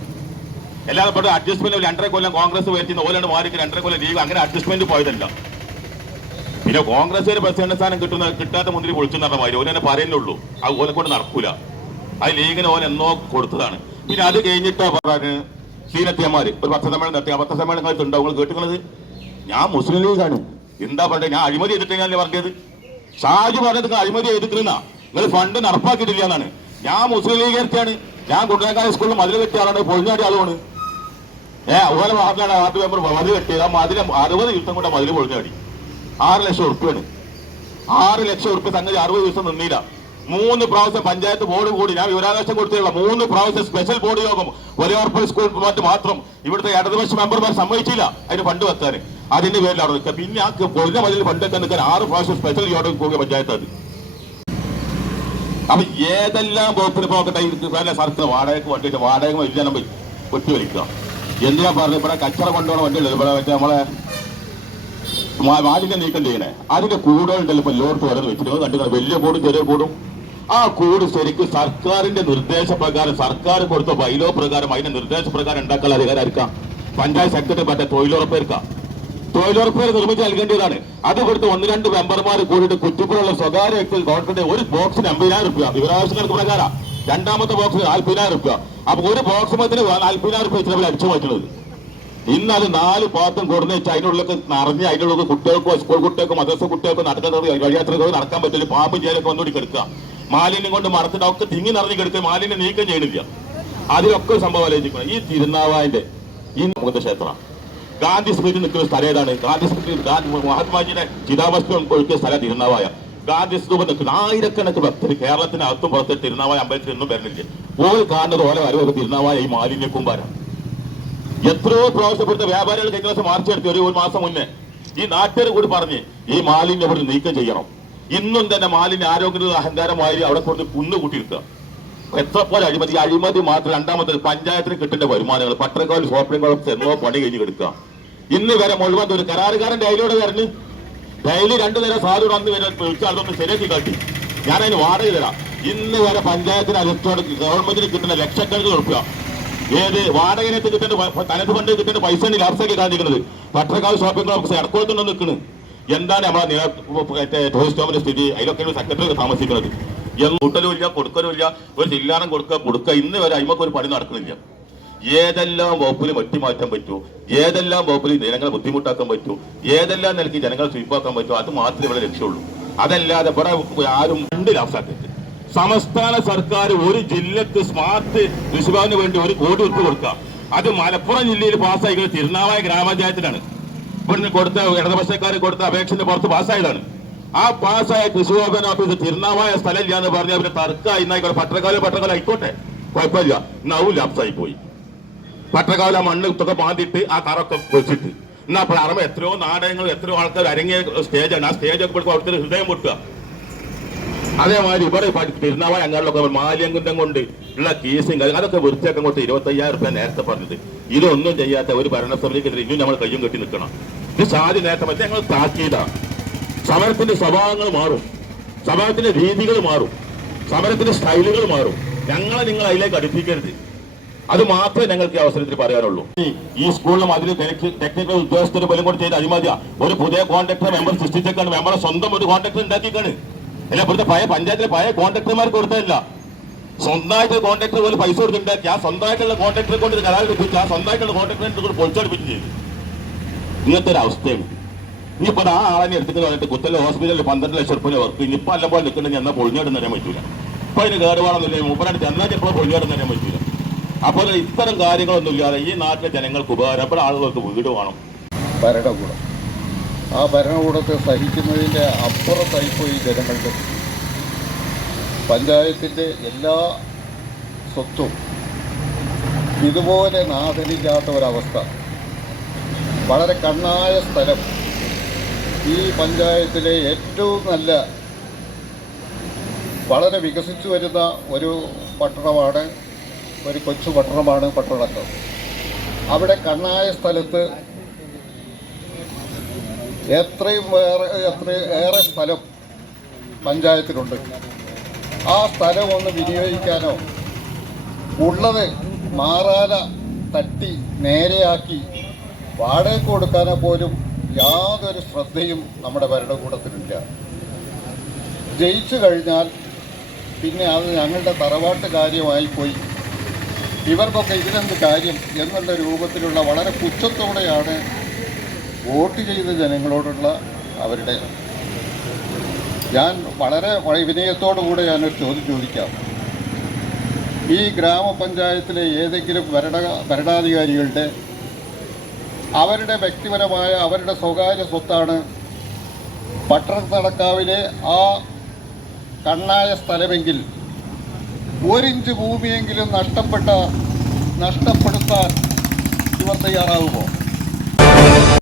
എല്ലാവരും പെട്ടെന്ന് അഡ്ജസ്റ്റ്മെന്റ് 2.5 കൊല്ലം കോൺഗ്രസ് വരുത്തുന്ന ഓലാണ് മാറിക്ക് 2.5 കൊല്ലം ലീഗ് അങ്ങനെ അഡ്ജസ്റ്റ്മെന്റ് പോയതല്ല. പിന്നെ കോൺഗ്രസ് പ്രസിഡന്റ് സ്ഥാനം കിട്ടാത്ത മുന്തിരി പൊളിച്ചെന്ന് പറഞ്ഞ മാതിരി ഓനെ പറയുന്നുള്ളൂ. അത് ഓനെ കൊണ്ട് നടക്കൂല. അത് ലീഗിന് ഓൻ എന്നോ കൊടുത്തതാണ്. പിന്നെ അത് കഴിഞ്ഞിട്ട് പറഞ്ഞ് സീനത്തിയന്മാര് ഒരു പത്രസമ്മേളനം നടത്തി. ആ പത്രസമ്മേളനങ്ങൾ ഉണ്ടോ നിങ്ങൾ കേട്ടുള്ളത്? ഞാൻ മുസ്ലിം ലീഗാണ്. എന്താ പറഞ്ഞത്? ഞാൻ അഴിമതി ചെയ്തിട്ട് ഞാൻ പറഞ്ഞത്. ഷാജി പറഞ്ഞത് നിങ്ങൾ അഴിമതി ചെയ്തിട്ടുന്ന നിങ്ങൾ ഫണ്ട് നടപ്പാക്കിയിട്ടില്ല എന്നാണ്. ഞാൻ മുസ്ലിം ലീഗേർത്തിയാണ്. ഞാൻ കുട്ടനാട് സ്കൂളിൽ മതിൽ കെട്ടിയ ആളാണ്, പൊളിഞ്ഞാടി ആളുമാണ്. ഓലെ വാർഡ് മെമ്പർ മതിൽ കെട്ടിയത്. ആ മതിൽ 60 ദിവസം കൊണ്ട് മതിൽ പൊളിഞ്ഞാടി. 6 ലക്ഷം ഉറുപ്പ്യാണ്. 6 ലക്ഷം ഉറുപ്പ്യ സംഗതി 60 ദിവസം നിന്നില്ല. 3 പ്രാവശ്യം പഞ്ചായത്ത് ബോർഡ് കൂടി, ഞാൻ വിവരാവകാശം കൊടുത്തിട്ടുള്ള 3 പ്രാവശ്യം സ്പെഷ്യൽ ബോർഡ് യോഗം വലിയോർപ്പൽ സ്കൂൾ മാത്രം ഇവിടുത്തെ ഇടതുപക്ഷ മെമ്പർമാർ സമ്മതിച്ചില്ല അതിന് ഫണ്ട് വെക്കാൻ. അതിന്റെ പേരിൽ അവിടെ നിൽക്കുക. പിന്നെ ആ കൊല്ലം മതിൽ ഫണ്ട് വെക്കാൻ നിൽക്കാൻ 6 പ്രാവശ്യം സ്പെഷ്യൽ യോഗം കൂടിയ പഞ്ചായത്ത് അത്. അപ്പൊ ഏതെല്ലാം വകുപ്പിന് പോകട്ടെ സർക്കാർ വാടകയ്ക്ക് വേണ്ടിയിട്ട് വാടക വില്യാനം വെട്ടിവലിക്കുക. എന്തിനാ പറഞ്ഞത്? ഇവിടെ കച്ചറ കൊണ്ടുപോകണ വണ്ടിയുള്ളത് ഇവിടെ മറ്റേ നമ്മളെ മാലിന്യം നീക്കം ചെയ്യണേ അതിന്റെ കൂടുകളുണ്ടല്ലോ ഇപ്പൊ ലോട്ട് വരുന്ന വെച്ചിട്ട് കണ്ടു, വലിയ കൂടും ചെറിയ കൂടും. ആ കൂട് ശരിക്കും സർക്കാരിന്റെ നിർദ്ദേശപ്രകാരം, സർക്കാർ കൊടുത്ത ബൈലോ പ്രകാരം അതിന്റെ നിർദ്ദേശപ്രകാരം ഉണ്ടാക്കാനുള്ള അധികാരം ആയിരിക്കാം പഞ്ചായത്ത് സെക്രട്ടറി മറ്റേ തൊഴിലുറപ്പേർക്കാം. തൊഴിലുറപ്പേർ നിർമ്മിച്ച് നൽകേണ്ടതാണ്. അത് കൊടുത്ത് 1-2 മെമ്പർമാർ കൂടിയിട്ട് കുറ്റിപ്പുറമുള്ള സ്വകാര്യ വ്യക്തി ഗവൺമെന്റ് ഒരു ബോക്സിന് 50,000 രൂപ വിവരാവശ്യങ്ങൾക്ക് പ്രകാരം, രണ്ടാമത്തെ ബോക്സിന് 40,000 രൂപ. അപ്പൊ ഒരു ബോക്സ് മത്തിന് 40,000 രൂപ വെച്ചിട്ട് അടിച്ചു മാറ്റുന്നത്. ഇന്നാലും 4 പാത്രം കൊടുന്ന് വെച്ചാൽ അതിനുള്ളിലേക്ക് നിറഞ്ഞ് അതിനുള്ളിൽ കുട്ടികൾക്കോ സ്കൂൾ കുട്ടികൾക്കോ മദ്രസ കുട്ടികൾക്കോ നടക്കുന്നത് വഴിയാത്രക്കോ നടക്കാൻ പറ്റില്ല. പാമ്പും ചേലൊക്കെ വന്നുകൂടി കിടക്കുക. മാലിന്യം കൊണ്ട് മറത്തിട്ട് ഒക്കെ തിങ്ങി നിറഞ്ഞ് കിടക്കുക. മാലിന്യം നീക്കം ചെയ്യണില്ല. അതിലൊക്കെ സംഭവം ആലോചിക്കണം. ഈ തിരുനാവായന്റെ ഈ മുഖത്തെ ക്ഷേത്രം ഗാന്ധി സ്മൃതി നിൽക്കുന്ന സ്ഥലം ഏതാണ്? ഗാന്ധി സ്മൃതി മഹാത്മാജിയുടെ ചിതാഭസ്മം ഒഴുക്കിയ സ്ഥലം തിരുനാവായ. ഗാന്ധി സ്തൂപം നിൽക്കുന്ന ആയിരക്കണക്കിന് ഭക്തർ കേരളത്തിനകത്തും പുറത്ത് തിരുനാവായ അമ്പലത്തിൽ ഒന്നും വരുന്നില്ല. ഓരോ കാണുന്നത് ഓരോ വരവ് തിരുനാവായ ഈ മാലിന്യ കൂമ്പാരം. എത്രയോ പ്രാവശ്യപ്പെടുത്ത വ്യാപാരികൾ കഴിഞ്ഞ ദിവസം മാർച്ച് നടത്തി ഒരു മാസം മുന്നേ ഈ നാട്ടുകാർ കൂടി പറഞ്ഞ് ഈ മാലിന്യം ഇവിടെ നീക്കം ചെയ്യണം. ഇന്നും തന്നെ മാലിന്യ ആരോഗ്യ അഹങ്കാരമായി അവിടെ കൊടുത്ത് കുന്നുകൂട്ടിയിരിക്കുക. എത്ര പോലെ അഴിമതി മാത്രം. രണ്ടാമത്തെ പഞ്ചായത്തിന് കിട്ടേണ്ട വരുമാനങ്ങൾ പട്ടണക്കാർ ഷോപ്പിംഗ് കോളേജ് എന്നോ പണി കഴിഞ്ഞ് കിടക്കുക. ഇന്ന് വരെ മുഴുവൻ ഒരു കരാറുകാരൻ ഡെയിലിയോടെ വരണ് ഡെയിലി 2 നേരം സാധു അന്ന് വരെ വിളിച്ചാളൊന്ന് ശരിയാക്കി കാട്ടി ഞാൻ അതിന് വാടക തരാം. ഇന്ന് വരെ പഞ്ചായത്തിന് അകത്തോടെ ഗവൺമെന്റിന് കിട്ടുന്ന ലക്ഷക്കണക്കിന് ഉറപ്പില്ല. ഏത് വാടകനത്ത് കിട്ടേണ്ട തനത് ഫണ്ട് കിട്ടേണ്ട പൈസ ലാഭത്തേക്ക് കാണിക്കുന്നത്. പട്ടണക്കാർ ഷോപ്പിംഗ് കോളേജ് ഇടക്കോളത്തുണ്ടോ നിൽക്കുന്നത്. എന്താണ് നമ്മളെ ടൂറിസ്റ്റ് ഹോമിന്റെ സ്ഥിതി? അതിലൊക്കെ സെക്രട്ടറി താമസിക്കുന്നത്. കൂട്ടലും ഇല്ല, കൊടുക്കലും ഇല്ല. ഒരു ചില്ലാനം കൊടുക്കുക. ഇന്ന് വരെ അയിമക്ക് ഒരു പണി നടക്കുന്നില്ല. ഏതെല്ലാം വകുപ്പിൽ വെട്ടിമാറ്റാൻ പറ്റൂ, ഏതെല്ലാം വകുപ്പിൽ ജനങ്ങളെ ബുദ്ധിമുട്ടാക്കാൻ പറ്റൂ, ഏതെല്ലാം നിലയ്ക്ക് ജനങ്ങളെ സ്വീപ്പാക്കാൻ പറ്റൂ, അത് മാത്രമേ ഇവിടെ ലക്ഷ്യമുള്ളൂ. അതല്ലാതെ ഇവിടെ ആരും 2 ലാഭസാക്കരുത്. സംസ്ഥാന സർക്കാർ ഒരു ജില്ലക്ക് സ്മാർട്ട് കൃഷിഭവന് വേണ്ടി 1 കോടി ഉറുപ്പ് കൊടുക്കുക. അത് മലപ്പുറം ജില്ലയിൽ പാസ്സായി തിരുനാവായ ഗ്രാമപഞ്ചായത്തിലാണ്. ഇവിടുന്ന് കൊടുത്ത ഇടതുപക്ഷക്കാർ കൊടുത്ത അപേക്ഷന്റെ പുറത്ത് പാസ്സായതാണ്. ആ പാസ്സായ കൃഷിഭവൻ ഓഫീസ് തിരുനാവായ സ്ഥലമില്ല എന്ന് പറഞ്ഞാൽ അവര് തർക്കമായി. എന്നായിക്കോട്ടെ, പട്ടക്കാലം ആയിക്കോട്ടെ, കുഴപ്പമില്ല. എന്നാവും ലാപ്സായി പോയി. പട്ടക്കാലം മണ്ണ് ഇതൊക്കെ മാന്തിയിട്ട് ആ തറൊക്കെ വെച്ചിട്ട് എന്നാ പറമ്പ് എത്രയോ നാടകങ്ങൾ എത്രയോ ആൾക്കാർ അരങ്ങിയ സ്റ്റേജാണ്. ആ സ്റ്റേജൊക്കെ കൊടുക്കുക അവിടുത്തെ ഹൃദയം പൊട്ടുക. അതേമാതിരി ഇവിടെ തിരുനാവായ അങ്ങാടിലൊക്കെ മാലിന്യം കൊണ്ട് ഉള്ള കേസും അതൊക്കെ വൃത്തിയാക്കാൻ കൊടുത്ത് 25,000 രൂപ നേരത്തെ പറഞ്ഞത്. ഇതൊന്നും ചെയ്യാത്ത ഒരു ഭരണസമിതിക്കെതിരെ ഇനിയും നമ്മൾ കയ്യും കെട്ടി നിൽക്കണം. ഇത് സാധ്യ നേരത്തെ പറ്റി ഞങ്ങൾ താക്കീതാണ്. സമരത്തിന്റെ സ്വഭാവങ്ങൾ മാറും, സമരത്തിന്റെ രീതികൾ മാറും, സമരത്തിന്റെ സ്റ്റൈലുകൾ മാറും. നിങ്ങൾ അതിലേക്ക് അടുപ്പിക്കരുത്. അത് മാത്രമേ ഞങ്ങൾക്ക് ഈ അവസരത്തിൽ പറയാനുള്ളൂ. ഈ സ്കൂളിലും അതിന് ടെക്നിക്കൽ ഉദ്യോഗസ്ഥര് പോലും കൂടി ചെയ്ത് അഴിമതിയാ. ഒരു പുതിയ കോൺട്രാക്ടർ മെമ്പർ സൃഷ്ടിച്ചേക്കാണ്. മെമ്പറെ സ്വന്തം ഒരു കോൺട്രാക്ടർ ഉണ്ടാക്കിക്കാണ്. അല്ല ഇവിടുത്തെ പഞ്ചായത്തിലെ പഴയ കോൺട്രാക്ടർമാർക്ക് കൊടുത്തതല്ല, സ്വന്തമായിട്ട് കോൺട്രാക്ടർ പോലെ പൈസ കൊടുത്തുണ്ടാക്കി. ആ സ്വന്തമായിട്ടുള്ള കോൺട്രാക്ടറെ കൊണ്ട് കരാർ എടുപ്പിച്ച് ആ സ്വന്തമായിട്ടുള്ള കോൺട്രാക്ടറെ കൊണ്ട് പൊളിച്ചടുപ്പിച്ച് ചെയ്തു. ഇങ്ങനത്തെ ഒരു അവസ്ഥയാണ്. ഇനിയിപ്പോ ആ ആളെ എടുത്തിട്ട് പറഞ്ഞിട്ട് കുത്തല ഹോസ്പിറ്റലിൽ 12 ലക്ഷം രൂപ വർക്ക് ഇനിയിപ്പോൾ അല്ലപ്പോൾ നിൽക്കണമെങ്കിൽ എന്നാൽ പൊളിഞ്ഞോടെന്ന് അറിയാൻ പറ്റൂല. ഇപ്പൊ അതിന് കേടുപാടൊന്നുമില്ല. മൂപ്പരായിട്ട് ചെന്നാൽ ഇപ്പോൾ പൊളിഞ്ഞോടെന്ന് അറിയാൻ പറ്റൂല. അപ്പോൾ ഇത്തരം കാര്യങ്ങളൊന്നും ഇല്ലാതെ ഈ നാട്ടിലെ ജനങ്ങൾക്ക് ഉപകാരപ്പെട്ട ആളുകൾക്ക് വീട് വേണം. ഭരണകൂടം ആ ഭരണകൂടത്തെ സഹിക്കുന്നതിൻ്റെ അപ്പുറത്തായിപ്പോയി ജനങ്ങളുടെ. പഞ്ചായത്തിൻ്റെ എല്ലാ സ്വത്തും ഇതുപോലെ നാഥനില്ലാത്ത ഒരവസ്ഥ. വളരെ കണ്ണായ സ്ഥലം. ഈ പഞ്ചായത്തിലെ ഏറ്റവും നല്ല വളരെ വികസിച്ചു വരുന്ന ഒരു പട്ടണമാണ്, ഒരു കൊച്ചു പട്ടണമാണ് പട്ടണക്കം. അവിടെ കണ്ണായ സ്ഥലത്ത് ഏറെ സ്ഥലം പഞ്ചായത്തിലുണ്ട്. ആ സ്ഥലം ഒന്ന് വിനിയോഗിക്കാനോ ഉള്ളത് മാറാല തട്ടി നേരെയാക്കി വാടകയ്ക്ക് കൊടുക്കാനോ പോലും യാതൊരു ശ്രദ്ധയും നമ്മുടെ ഭരണകൂടത്തിനില്ല. ജയിച്ചു കഴിഞ്ഞാൽ പിന്നെ അത് ഞങ്ങളുടെ തറവാട്ട് കാര്യമായി പോയി, ഇവർക്കൊക്കെ ഇതിനെന്ത് കാര്യം എന്നുള്ള രൂപത്തിലുള്ള വളരെ പുച്ഛത്തോടെയാണ് വോട്ട് ചെയ്ത ജനങ്ങളോടുള്ള അവരുടെ. ഞാൻ വളരെ വിനയത്തോടുകൂടെ ഞാനൊരു ചോദ്യം ചോദിക്കാം. ഈ ഗ്രാമപഞ്ചായത്തിലെ ഏതെങ്കിലും ഭരണാധികാരികളുടെ അവരുടെ വ്യക്തിപരമായ അവരുടെ സ്വകാര്യ സ്വത്താണ് പട്ടണത്തടക്കാവിലെ ആ കണ്ണായ സ്ഥലമെങ്കിൽ 1 ഇഞ്ച് ഭൂമിയെങ്കിലും നഷ്ടപ്പെടുത്താൻ ഇവർ തയ്യാറാകുമോ?